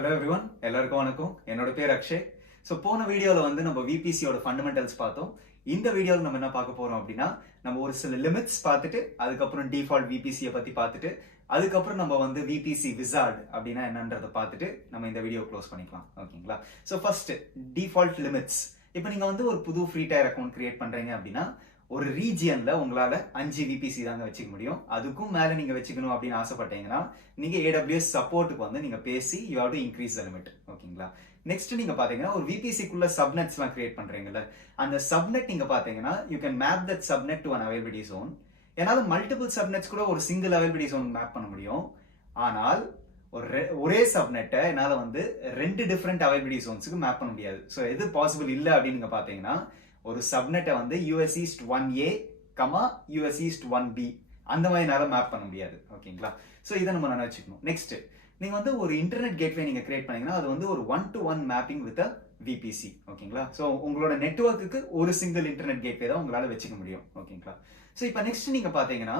Hello everyone, எல்லாருக்கும் வணக்கம். என்னோட பேர் அக்ஷய். ஸோ போன வீடியோவில் வந்து நம்ம விபிசியோட ஃபண்டமெண்டல்ஸ் பார்த்தோம். இந்த வீடியோவில் நம்ம என்ன பார்க்க போறோம் அப்படின்னா, நம்ம ஒரு சில லிமிட்ஸ் பார்த்துட்டு அதுக்கப்புறம் டிஃபால்ட் விபிசியை பற்றி பார்த்துட்டு அதுக்கப்புறம் நம்ம வந்து விபிசி விசார்ட் அப்படின்னா என்னன்றதை பார்த்துட்டு நம்ம இந்த வீடியோ க்ளோஸ் பண்ணிக்கலாம். ஓகேங்களா? So first default limits. இப்போ நீங்க வந்து ஒரு புது ஃப்ரீ டயர் அக்கௌண்ட் கிரியேட் பண்றீங்க அப்படின்னா ஒரு ரீஜியன்ல உங்களால 5 விபிசி தாங்க வச்சுக்க முடியும். அதுக்கும் மேல நீங்க வச்சுக்கணும் அப்படின்னு ஆசைப்பட்டீங்கன்னா நீங்க AWS சப்போர்ட்டுக்கு வந்து நீங்க பேசி you have to increase the limit. ஓகேங்களா? நெக்ஸ்ட் நீங்க பாத்தீங்கன்னா ஒரு விபிசிக்குள்ள சப்நெட்ஸ் எல்லாம் கிரியேட் பண்றீங்கல்ல, அந்த சப்நெட் நீங்க பாத்தீங்கன்னா you can map that subnet to an availability zone. என்னால மல்டிபிள் சப்நெட்ஸ் கூட ஒரு சிங்கிள் அவைலபிலிட்டி ஜோன் மேப் பண்ண முடியும். ஆனால் ஒரே சப்நெட்டை என்னால வந்து 2 டிஃபரெண்ட் அவைலபிலிட்டி ஜோன்ஸுக்கு மேப் பண்ண முடியாது. ஸோ எது பாசிபிள் இல்லை அப்படின்னு நீங்க பாத்தீங்கன்னா ஒரு சப்நெட்டை வந்து US East 1A, US East 1B அந்த மாதிரி என்னால மேப் பண்ண முடியாது. ஓகேங்களா? ஸோ இதை நம்ம நினைச்சுக்கணும். நெக்ஸ்ட் நீங்க வந்து ஒரு இன்டர்நெட் கேட்வே நீங்க கிரியேட் பண்ணீங்கன்னா அது வந்து ஒரு 1-to-1 மேப்பிங் வித் VPC. ஓகேங்களா? ஸோ உங்களோட நெட்வொர்க்குக்கு ஒரு சிங்கிள் இன்டர்நெட் கேட்வே தான் உங்களால வச்சுக்க முடியும். ஓகேங்களா? ஸோ இப்போ நெக்ஸ்ட் நீங்க பாத்தீங்கன்னா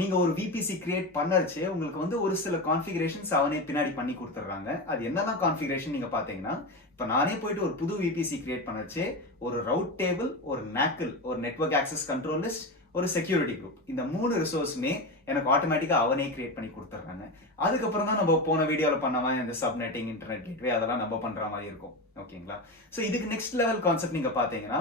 நீங்க ஒரு VPC கிரியேட் பண்ணாச்சு உங்களுக்கு வந்து ஒரு சில கான்ஃபிகரேஷன்ஸ் அவனே பின்னாடி பண்ணி கொடுத்துட்றாங்க. அது என்னதான் கான்ஃபிகரேஷன் நீங்க பாத்தீங்கன்னா, இப்ப நானே போயிட்டு ஒரு புது VPC கிரியேட் பண்ணாச்சு ஒரு ரவுட் டேபிள், ஒரு NACL, ஒரு நெட்வொர்க் ஆக்சஸ் கண்ட்ரோல் லிஸ்ட், ஒரு செக்யூரிட்டி குரூப், இந்த 3 ரிசோர்ஸுமே எனக்கு ஆட்டோமேட்டிக்கா அவனே கிரியேட் பண்ணி கொடுத்துட்றாங்க. அதுக்கப்புறம் தான் நம்ம போன வீடியோல பண்ண மாதிரி இந்த சப்நெட்டிங், இன்டர்நெட் கேட்வே அதெல்லாம் நம்ம பண்ற மாதிரி இருக்கும். ஓகேங்களா? ஸோ இதுக்கு நெக்ஸ்ட் லெவல் கான்செப்ட் நீங்க பாத்தீங்கன்னா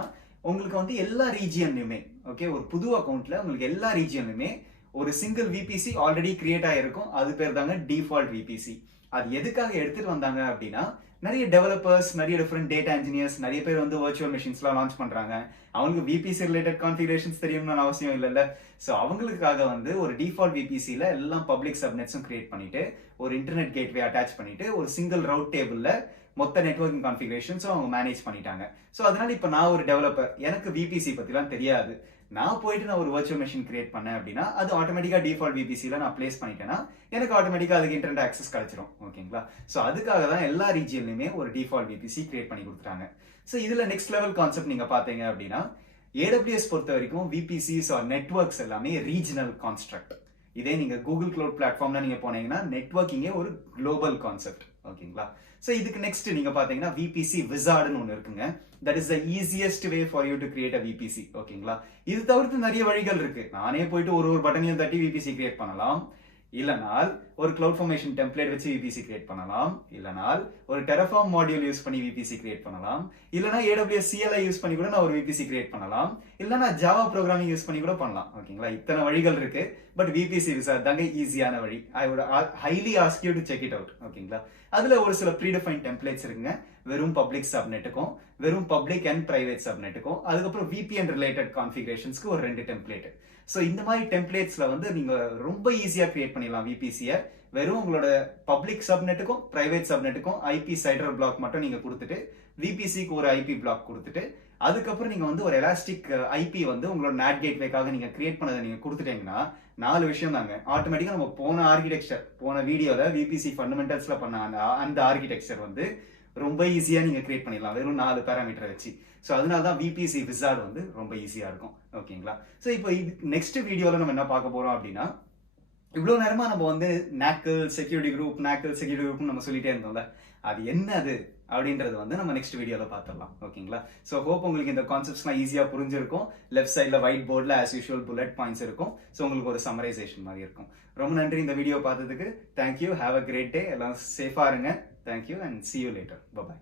உங்களுக்கு வந்து எல்லா ரீஜியன்லயுமே ஓகே ஒரு புது அக்கௌண்ட்ல உங்களுக்கு எல்லா ரீஜியன்லயுமே ஒரு சிங்கிள் VPC ஆல்ரெடி கிரியேட் ஆயிருக்கும். அது பேர் தாங்க டிஃபால்ட் VPC. அது எதுக்காக எடுத்துட்டு வந்தாங்க அப்படின்னா நிறைய டெவலப்பர்ஸ், நிறைய டிஃபரெண்ட் டேட்டா இன்ஜினியர்ஸ், நிறைய பேர் வந்து வர்ச்சுவல் மெஷின்ஸ்லாம் லான்ச் பண்றாங்க. அவங்களுக்கு VPC ரிலேட்டட் கான்ஃபிகரேஷன்ஸ் தெரியும்னு அவசியம் இல்லைல்ல. ஸோ அவங்களுக்காக வந்து ஒரு டிஃபால்ட் VPCல எல்லாம் பப்ளிக் சப்நெட்ஸும் கிரியேட் பண்ணிட்டு ஒரு இன்டர்நெட் கேட்வே அட்டாச் பண்ணிட்டு ஒரு சிங்கிள் ரவுட் டேபிள்ல மொத்த நெட்வொர்க்கிங் கான்ஃபிகரேஷன்ஸும் அவங்க மேனேஜ் பண்ணிட்டாங்க. ஸோ அதனால இப்போ நான் ஒரு டெவலப்பர், எனக்கு VPC பத்திலாம் தெரியாது. நான் போயிட்டு நான் ஒரு வர்ச்சுவல் மெஷின் கிரியேட் பண்ணேன் அப்படின்னா அது ஆட்டோமேட்டிக்கா டிஃபால்ட் VPCல நான் பிளேஸ் பண்ணிட்டேன்னா எனக்கு ஆட்டோமேட்டிக்கா அதுக்கு இன்டர்நெட் ஆக்சஸ் கிடைச்சிரும். ஓகேங்களா? ஸோ அதுக்காக தான் எல்லா ரீஜியன்லயுமே ஒரு டிஃபால்ட் VPC கிரியேட் பண்ணி கொடுத்துட்டாங்க. ஸோ இதுல நெக்ஸ்ட் லெவல் கான்செப்ட் நீங்க பாத்தீங்க அப்படின்னா AWS பொறுத்த வரைக்கும் VPCs ஆர் நெட்வொர்க்ஸ் எல்லாமே ரீஜனல் கான்ஸ்ட்ரக்ட். இதே நீங்க கூகுள் கிளவுட் பிளாட்ஃபார்ம்ல நீங்க போனீங்கன்னா நெட்வொர்க்கிங்கே ஒரு குளோபல் கான்செப்ட். ஓகேங்களா? ஸோ இதுக்கு நெக்ஸ்ட் நீங்க பாத்தீங்கன்னா VPC விசார்ட்னு ஒன்று இருக்குங்க. That is the easiest way for you to create a VPC. ஓகேங்களா? இது தவிர்த்து நிறைய வழிகள் இருக்கு. நானே போயிட்டு ஒரு பட்டனையும் தட்டி VPC கிரியேட் பண்ணலாம். இல்லனால் ஒரு கிளவுட் ஃபார்மேஷன் டெம்ப்ளேட் வச்சு VPC கிரியேட் பண்ணலாம். இல்லனால் ஒரு டெரஃபார்ம் மாடியூல் யூஸ் பண்ணி VPC கிரியேட் பண்ணலாம். இல்லனா AWS CLI யூஸ் பண்ணி கூட நான் ஒரு VPC கிரியேட் பண்ணலாம். இல்லனா ஜாவா ப்ரோக்ராமிங் யூஸ் பண்ணி கூட பண்ணலாம். ஓகேங்களா? இத்தனை வழிகள் இருக்கு. பட் VPC விசார்ட் தாங்க ஈஸியான வழி. I would highly ask you to check it out. ஓகேங்களா? அதுல ஒரு சில ப்ரீடிஃபைன் டெம்ப்ளேட்ஸ் இருக்குங்க. வெறும் பப்ளிக் சப்நெட்டுக்கும் வெறும் பப்ளிக் அண்ட் பிரைவேட் சப்நெட்டுக்கும் அதுக்கப்புறம் VPN ரிலேட்டட் கான்ஃபிகரேஷன்ஸ்க்கு ஒரு 2 டெம்ப்ளேட். ஸோ இந்த மாதிரி டெம்ப்ளேட்ஸ்ல வந்து நீங்க ரொம்ப ஈஸியா கிரியேட் பண்ணிடலாம் VPCயை. வெறும் உங்களோட பப்ளிக் சப்நெட்டுக்கும் பிரைவேட் சப்நெட்டுக்கும் IP சைடர் பிளாக் மட்டும் நீங்க கொடுத்துட்டு VPCக்கு ஒரு IP பிளாக் கொடுத்துட்டு அதுக்கப்புறம் நீங்க வந்து ஒரு எலாஸ்டிக் IP வந்து உங்களோட NAT கேட்வேக்காக நீங்க கிரியேட் பண்ணதை நீங்க கொடுத்துட்டீங்கன்னா 4 விஷயம் தாங்க. ஆட்டோமேட்டிக்கா நம்ம போன வீடியோல VPC ஃபண்டமெண்டல்ஸ்ல பண்ண அந்த ஆர்கிடெக்சர் வந்து ரொம்ப ஈஸியா நீங்க கிரியேட் பண்ணிடலாம் வெறும் 4 பேராமீட்டரை வச்சு. ஸோ அதனால தான் VPC விசார்ட் வந்து ரொம்ப ஈஸியா இருக்கும். ஓகேங்களா? ஸோ இப்போ நெக்ஸ்ட் வீடியோல நம்ம என்ன பார்க்க போறோம் அப்படின்னா இவ்வளவு நேரமா நம்ம வந்து NACL செக்யூரிட்டி குரூப் நம்ம சொல்லிட்டே இருந்தோம்ல, அது என்னது அப்படின்றது வந்து நம்ம நெக்ஸ்ட் வீடியோல பார்த்துடலாம். ஓகேங்களா? ஸோ ஹோப் உங்களுக்கு இந்த கான்செப்ட்ஸ்லாம் ஈஸியா புரிஞ்சிருக்கும். லெஃப்ட் சைட்ல ஒயிட் போர்ட்ல ஆஸ் யூஷுவல் புல்லட் பாயிண்ட்ஸ் இருக்கும். ஸோ உங்களுக்கு ஒரு சம்மரைசேஷன் மாதிரி இருக்கும். ரொம்ப நன்றி இந்த வீடியோ பார்த்ததுக்கு. Thank you. Have a great day. எல்லாம் சேஃபா இருங்க. Thank you and see you later. Bye bye.